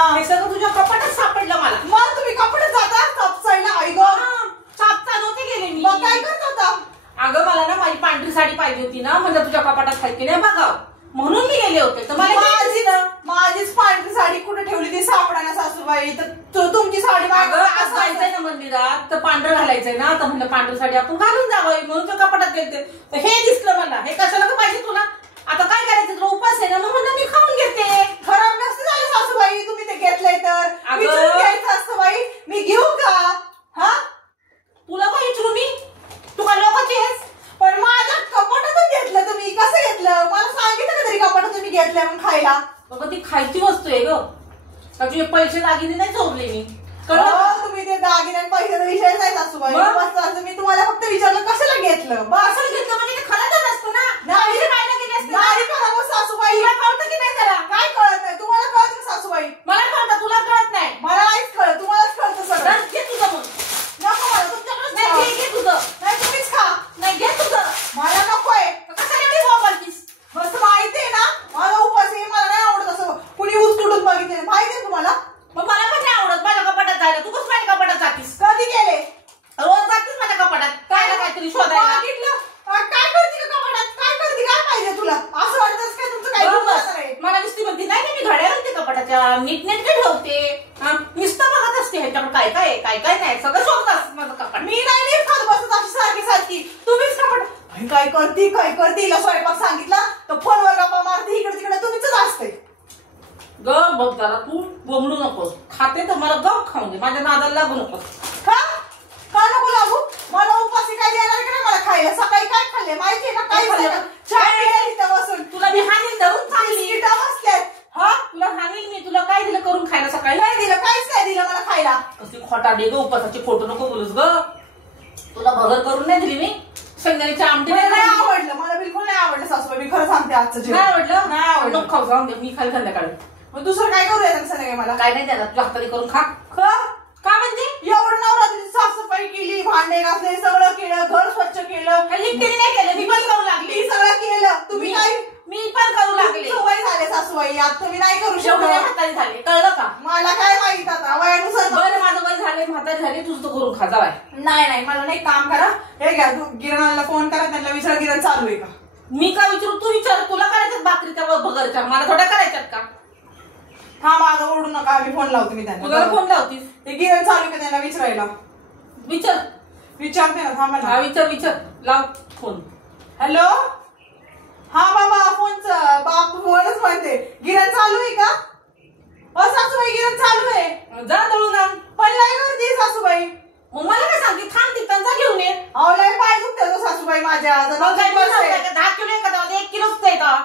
हे सगळं तुझ्या कपाटात सापडलं मला. मग तुम्ही कपडे जाता सापसायला? आई ग सापता नव्हते गेले मी. मग काय करत होता? अगं मला ना माझी पांढरी साडी पाहिजे होती ना, म्हणजे तुझ्या कपाटात काय की नाही बघावं म्हणून मी गेले होते. तर मला माझीच पांढरी साडी कुठे ठेवली ती सापडा ना सासूबाई. तर तुमची साडी आज जायचंय ना मंदिरात तर पांढरं घालायचंय ना, तर म्हणलं पांढरी साडी आपण घालून जावं म्हणून तो कपाटात गेलते. तर हे दिसलं मला. हे कशाला का पाहिजे तुला? आता काय करायचं? तुला उपास आहे ना, मग म्हणलं मी खाऊन घेते. खराब नसतं झालं सासूबाई तुम्ही ते घेतलंय तर. घ्यायचं असतं बाई. मी घेऊ का? हा तुला काय विचारू मी? तू काय लोकांची आहेस? पण माझ्या कपाटातून घेतलं तुम्ही. कसं घेतलं? मला सांगितलं का तरी कपाटात तुम्ही घेतलंय म्हणून खायला? बाबा ती खायची वस्तू आहे ग. का तुझे पैसे दागिने नाही चोरले मी. तुम्ही ते दागिने पैशाचा विषय नाही सासूबाई. मी तुम्हाला फक्त विचारलं कशाला घेतलं. असं घेतलं म्हणजे ते खरं तर नसतं ना. नाही कळत सासूबाई. तुला कळतं की नाही? जरा काय कळत नाही? तुम्हाला कळत ना सासूबाई? मला कळतं, तुला कळत नाही. मला नाहीच कळत, तुम्हालाच कळतं सगळं. घे तुझं मग. नको मला तुमच्याकडे. नाही घे तुझं. नाही तुम्हीच खा. नाही घे तुझं. मला नकोय. कशाला एवढी वापरतीस? मस्त माहितीये ना माझा उपास आहे. मला नाही आवडत असं कुणी उचलून बघितलं. माहितीये तुम्हाला? मग मला पण नाही आवडत माझ्या कपाटात जायला. तू कसं माझ्या कपाटात जातीस? कधी गेले? रोज जातीस माझ्या कपाटात. काय ना काहीतरी शोधायला. काय करते का कपाटात? काय करते? काय पाहिजे तुला? असं वाटतंच काय तुमचं काय? मला नुसती म्हणते नाही मी घड्या घालते कपाटाच्या, नीटनेटके ठेवते. नुसतं बघत असते ह्याच्याकडे काय काय काय काय नाही. सगळं शोधतास माझं कपाट. मी नाही नीट खात बसत अशी सारखी सारखी. तुम्हीच कपाट काय करते काय करते. हिला स्वयंपाक सांगितला तर फोनवर गप्पा मारते इकडे तिकडे. तुम्हीच असते. ग बघ जरा तू बोंबलू नकोस. खाते तर मला गप खाऊन दे. माझ्या नादाला लागू नकोस. का नको लागू? मला उपासी काय देणार का नाही मला खायला? सकाळी काय खाल्ले माहितीये ना? काय खाल्लं? चहा बसून तुला मी हानील धरून चांगली बसल्यात. हा तुला हानील मी. तुला काय दिलं करून खायला सकाळी? काय दिलं? काहीच नाही दिलं मला खायला. कसली खोटा दे ग. उपासाचे फोटो नको बोलूस ग. तुला भगर करून नाही दिली मी. शेंगदाण्याची आमटी नाही आवडलं. मला बिलकुल नाही आवडलं सासूबाई. मी खरं सांगते आजचं जेवण नाही आवडलं. नाही आवडलं. नको खाऊ जाऊन दे. मी खाली संध्याकाळी. मग दुसरं काय करू द्यायचं संध्याकाळी मला? काय नाही देणार. तुझ्या हाताने करून खा. का म्हणजे एवढं नवरात्रीची साफसफाई केली, भांडे घासले, सगळं केलं, घर स्वच्छ केलं. एकटीने नाही केलं. मी पण करू लागली. मी सगळं केलं. तुम्ही काय? मी पण करू लागले. सवय झाले सासूबाई. आता तुम्ही नाही करू शेवटी शकत. हाताने झाले. कळलं का? मला काय माहित आता वयानुसार. बरं माझं वय झाले, म्हातारी झाली. तुझं तो करून खा जावाय. नाही मला नाही. काम करा. हे घ्या गिरणाला फोन करा. त्यांना विचार गिरण चालू आहे का? मी का विचारू? तू विचार. तुला करायच्यात भाकरीच्या भगरच्या? मला थोड्या करायच्यात का? हा माझं ओरडू नका. मी फोन लावते. मी त्यांना तुला फोन लावतीस? ते गिरण चालू का त्यांना विचारायला? विचारते ना. थांबा ना. विचार लाव फोन. हॅलो. हा बाबा फोनचं बाप फोनच म्हणते. गिरण चालू आहे का? सासूबाई गिरण चालू आहे. जा दळून आण. पण नाही करते सासूबाई. मग मला काय सांगते? थांब तिथं घेऊन ये. अहो लय पाय दुखते सासूबाई माझ्या. 10 किलो एखादा 1 किलोच आहे का?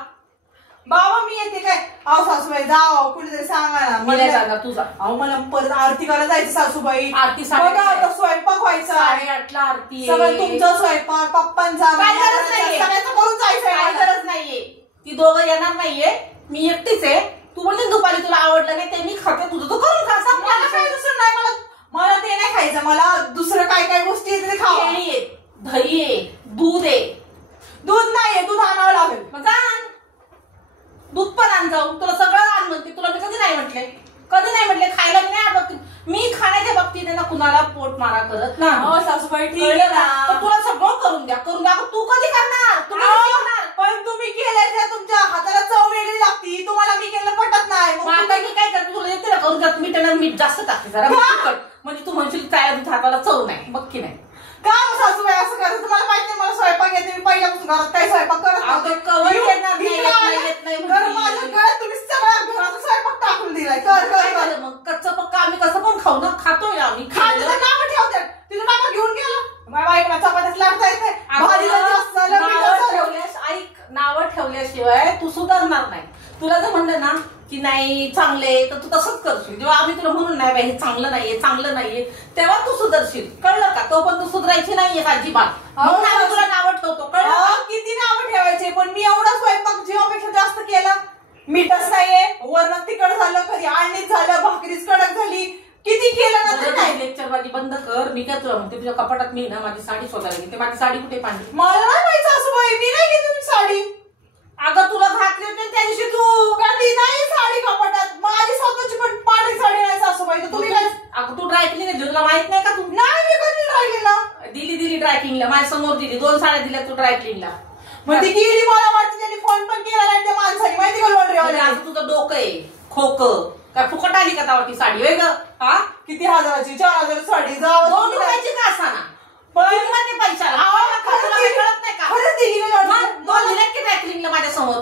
बाबा मी येते काय? अहो सासूबाई जाओ कुठेतरी सांगा ना. मी नाही जाणार. तुझा. अहो मला परत आरती करायला जायचं सासूबाई. आरती बघा आता स्वयंपाक व्हायचा. 8:30ला आरती. सगळं तुमचा स्वयंपाक पप्पांचा काय गरज नाहीये. सगळ्याचं करून जायचंय. काय गरज नाहीये. ती दोघं येणार नाहीये. मी एकटीच आहे. तू म्हणते दुपारी तुला आवडलं नाही ते मी खाते. तुझं तू करून खा. मला काय दुसरं नाही. मला ते नाही खायचं. मला दुसरं काय काय गोष्टी आहेत ते खावा. केळी आहे, दही आहे, दूध आहे. दूध नाहीये. दूध आणावं लागेल. मग जा दूध पण आण जाऊन. तुला सगळं आण म्हणते. तुला मी कधी नाही म्हटले? कधी नाही म्हटले? खायला मी नाही आवडत. मी खाण्याच्या बाबतीत ना कुणाला पोट मारा करत ना. सासूबाई ठीक आहे ना. तुला सगळं करून द्या. तू कधी करणार? पण तुम्ही केल्याच्या तुमच्या हाताला चव वेगळी लागती. तुम्हाला मी केलं पटत नाही. आता मी काय करते? तुला येते ना करून जात. मीठ जास्त टाकते जरा. म्हणजे तू म्हणशील काय हाताला चव नाही. बघ की नाही. का सासूबाई असं करत? तुम्हाला माहिती नाही मला स्वयंपाक येते. मी पहिल्यापासून घरात काही स्वयंपाक करत नव्हते. माझ्या घरात तुम्ही सगळ्या घराचा स्वयंपाक टाकून दिलाय. कर मग कच्चं पक्का आम्ही कसं पण खाऊ ना. खातोय आम्ही. खायचं नाव ठेवतात. तिथं नाव घेऊन गेलं. बाईला चपात्याच लागता येते. नावं ठेवल्याशिवाय तू सुधारणार नाही. तुला जर म्हणलं ना की नाही चांगले तर तू तसंच करशील. जेव्हा आम्ही तुला म्हणून नाही हे चांगलं नाहीये तेव्हा तू सुधारशील. कळलं का? तो पण तू सुधारायची नाहीये अजिबात. म्हणून आम्ही तुला नावं ठेवतो. कळलं? किती नावं ठेवायचे पण मी एवढा स्वयंपाक जीवापेक्षा जास्त केला. मीठच नाहीये. वरण तिखट झालं. कधी आणणीच झालं. भाकरीच कडक झाली. किती केलं ना नाही. लेक्चर माझी बंद कर. मी काय तुला म्हणते तुझ्या कपाटात मी ना माझी साडी शोधायला गेली. माझी साडी कुठे पांढरी? मला नाही माहिती सासूबाई. मी नाही घेतली तुमची साडी. अगं तुला घातली होती त्या दिवशी तू. कधी नाही साडी कपाटात. माझी स्वतःची पण पांढरी ड्रायक्लिंगला माझ्या समोर दिली 2 साड्या दिल्या तू ड्रायक्लिंगला. मग ती गेली मला वाटतं त्यांनी फोन पण केला नाही त्या माणसाने माहिती का लॉन्ड्रीवाले. असं तुझं डोकं आहे खोक काय फुकट आली का तावा ती साडी होय ग. हा किती हजाराची 4000 साडी जावं 2 रुपयाची का असाना किंमत पैशाला तुला काही कळत नाही का. खरंच दिली का लॉन्ड्री. 2 दिल्यात की ड्रायक्लिंगला माझ्या समोर.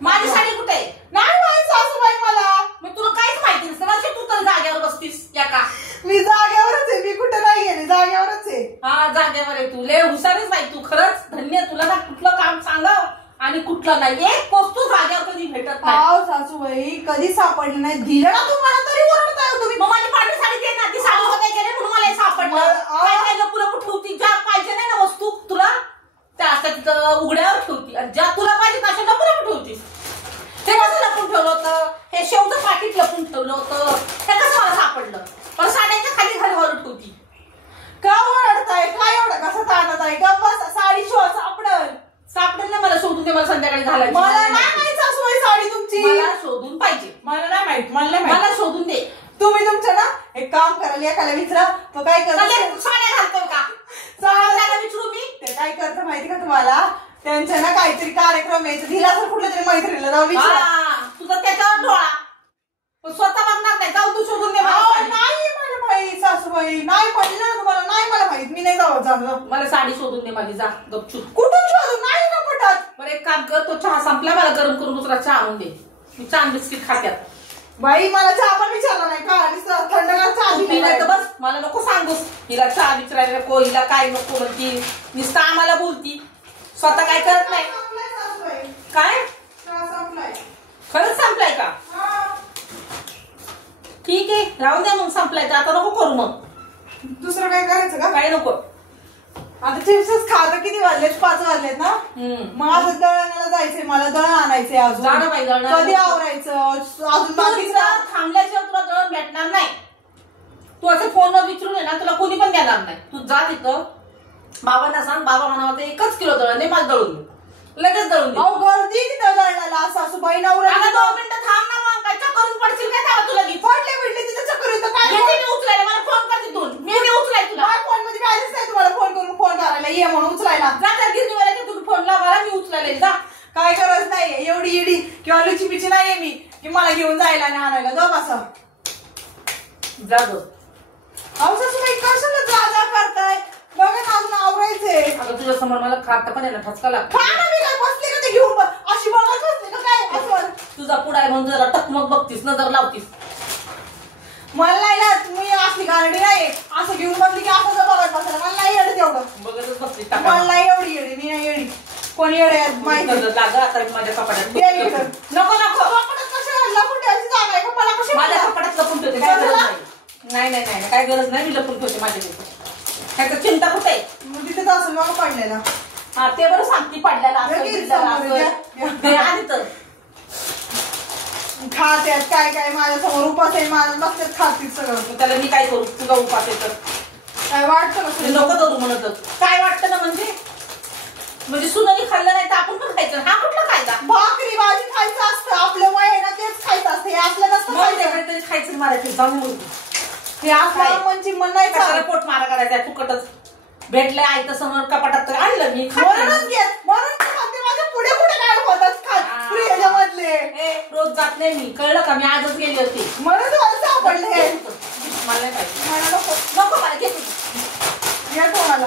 माझी साडी कुठे आहे. नाही माहिती सासूबाई मला. मग तुला काहीच माहिती नसतं म्हणजे तू तर जागेवर बसतीस या का. मी जागेवरच आहे. मी कुठे नाही गेले जागेवरच आहे. हा जागेवर आहे तू. लय हुशारच नाही तू खरंच धन्य तुला ना कुठलं काम सांगाव आणि कुठलं नाही. एक वस्तू जागेवर कधी भेटत नाही. सासूबाई कधी सापडली नाही. दिलं ना तुम्हाला तरी ओरडताय तुम्ही. मग माझी पांढरी साडी दे ना. ती साडी काय केली म्हणून मला हे सापडलं. काय काय पुढे कुठे ठेवती ज्या पाहिजे नाही ना वस्तू तुला त्या असतात तिथं उघड्यावर ठेवती आणि ज्या तुला पाहिजे अशा डबल ठेवतीस. ते कसं लपून ठेवलं होतं. हे शेवचं पाकिट लपून ठेवलं होतं. ते कसं मला सापडलं. पण साड्यांच्या खाली घालवर ठेवती. का ओरडताय. काय एवढं कसं ताणत आहे का. बस साडी सापडेल ना मला शोधून ते मला संध्याकाळी घालायची. मला नाही माहित सासूबाई साडी तुमची. मला शोधून पाहिजे. मला नाही माहित. मला नाही माहित. मला शोधून दे. तुम्ही तुमचं ना एक काम कराल एकाला विचारा तो काय करतो. साड्या घालतो का त्याला विचारू मी. ते काय करतं माहिती का तुम्हाला. त्यांचा ना काहीतरी कार्यक्रम आहे दिला असं कुठल्या तरी मैत्रिणीला जाऊ विचारा. तुझा त्याच्यावर डोळा स्वतः बघणार नाही. जाऊ तू शोधून दे. नाही मला माहित सासूबाई. नाही म्हणलं ना तुम्हाला. नाही मला माहित. मी नाही जावं. मला साडी शोधून दे माझी. जा गपचूप. कुठून शोधू. नाही ना पटत. बरं एक काम कर तो चहा संपला मला गरम करून दुसरा चहा आणून दे. मी छान बिस्किट खात्यात. बाई मला चहा पण विचारला नाही का. थंडगार चहा नाही तर बस मला नको सांगूस. हिला चहा विचारायला नको हिला काय नको म्हणती. नुसतं आम्हाला बोलती स्वतः काय करत नाही. काय खरंच संपलाय का. ठीक आहे राहून द्या मग संपलाय तर आता नको करू. मग दुसरं काय करायचं का. काय नको. आता चिप्सच खा. आता किती वाजलेत 5 वाजलेत ना. मग आता दळणाला जायचंय. मला दळण आणायचंय अजून. कधी आवरायचं अजून बाकीचं. थांबल्याशिवाय तुला दळण भेटणार नाही. तू असं फोनवर विचारून आहे ना तुला कोणी पण देणार नाही. तू जा तिथं बाबांना सांग. बाबा म्हणावं 1 किलो दळण दे मला दळून दे. लगेच दळून दे. गर्दी तिथं दळणाला सासूबाई नवरा. 2 मिनिटं थांब ना. मग काय चक्करून पडशील काय तेव्हा तुला गीत पडले तिथं चक्कर येतं काय. उचलायला मला फोन कर तिथून. मी उचलाय तुला. फोन मध्ये बॅलन्स नाही तुम्हाला फोन करून फोन करायला ये म्हणून उचलायला. जा गिरणीवाला की तुम्ही फोन लावा मी उचलायला जा. काय गरज नाहीये एवढी इडी किंवा लुचीपिची नाहीये मी की मला घेऊन जायला आणि आणायला. जाऊ बसा जा ग. सासूबाई कशाला जा करताय. बघा ना अजून आवरायचंय. अगं तुझ्या समोर मला खाता पण यायला ठसका लागतो. खा ना. मी काय बसले का ते घेऊन अशी बघत बसले का काय असं. तुझा पुढाय म्हणून जरा टकमक बघतीस नजर लावतीस. मला नाही ना तुम्ही असली गारडी नाही असं घेऊन बसली की असं बघत बसायला. मला नाही येडे तेवढं. बघतच बघतीस. मला नाही एवढी येडी. मी नाही येडी. कोणी येडे माहिती लाग आता माझ्या कपाटात. नको नको. कपाटात कशा लपून ठेवायची जागा आहे का. मला कशी माझ्या कपाटात लपून ठेवते. काय गरज नाही. नाही काय गरज नाही. मी लपून ठेवते माझ्या तिथे. त्याचं चिंता कुठे आहे. तिथे असं मग पडलेला. हा ते बरं सांगती पडल्याला आधी तर खात्यात काय काय माझ्या समोर उपास आहे. मला बघतात खातील सगळं. त्याला मी काय करू. तुझा उपास आहे तर काय वाटतं ना. नको करू म्हणत. काय वाटतं ना म्हणजे सुनानी खाल्लं नाही तर आपण पण खायचं. हा कुठला खायचा. भाकरी भाजी खायचं असतं. आपलं वय आहे ना तेच खायचं असतं. हे असलं नसतं तरी खायचं मारायचं. जाऊन म्हणतो हे असं म्हणजे मन नाही कशाला पोट मारा करायचा फुकटच भेटलंय आई तर समोर कपाटात तर आणलं मी. म्हणूनच घेत म्हणून खाते. माझ्या पुढे पुढे काय होतात मधले. रोज जात नाही मी. कळलं का. मी आजच गेली होती म्हणून तुम्हाला सापडले. मला नाही पाहिजे. नको मला घेतो. मला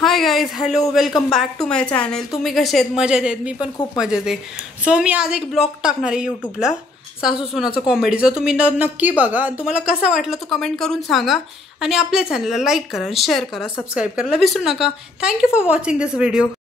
hi guys hello welcome back to my channel. तुम्ही कसे आहेत. मजेत आहेत. मी पण खूप मजेत आहे. सो मी आज एक ब्लॉग टाकणार आहे यूट्यूबला सासू सुनाचं कॉमेडीचं. तुम्ही नक्की बघा आणि तुम्हाला कसा वाटला तो कमेंट करून सांगा आणि आपल्या चॅनलला लाईक करा शेअर करा सबस्क्राईब करायला विसरू नका. Thank you for watching this video.